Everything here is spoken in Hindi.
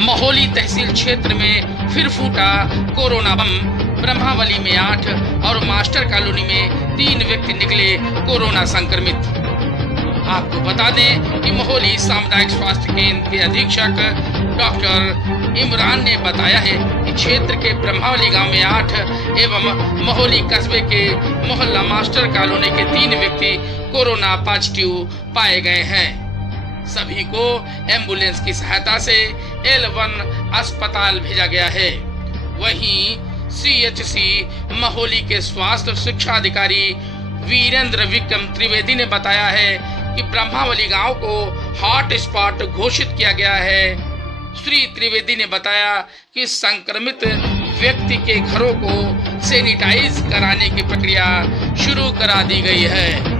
महोली तहसील क्षेत्र में फिर फूटा कोरोना बम। ब्रह्मावली में 8 और मास्टर कॉलोनी में 3 व्यक्ति निकले कोरोना संक्रमित। आपको बता दें कि महोली सामुदायिक स्वास्थ्य केंद्र के अधीक्षक डॉक्टर इमरान ने बताया है कि क्षेत्र के ब्रह्मावली गांव में 8 एवं महोली कस्बे के मोहल्ला मास्टर कॉलोनी के 3 व्यक्ति कोरोना पॉजिटिव पाए गए हैं। सभी को एम्बुलेंस की सहायता से L1 अस्पताल भेजा गया है। वहीं CHC महोली के स्वास्थ्य शिक्षा अधिकारी वीरेंद्र विक्रम त्रिवेदी ने बताया है कि ब्रह्मावली गांव को हॉट स्पॉट घोषित किया गया है। श्री त्रिवेदी ने बताया कि संक्रमित व्यक्ति के घरों को सैनिटाइज कराने की प्रक्रिया शुरू करा दी गई है।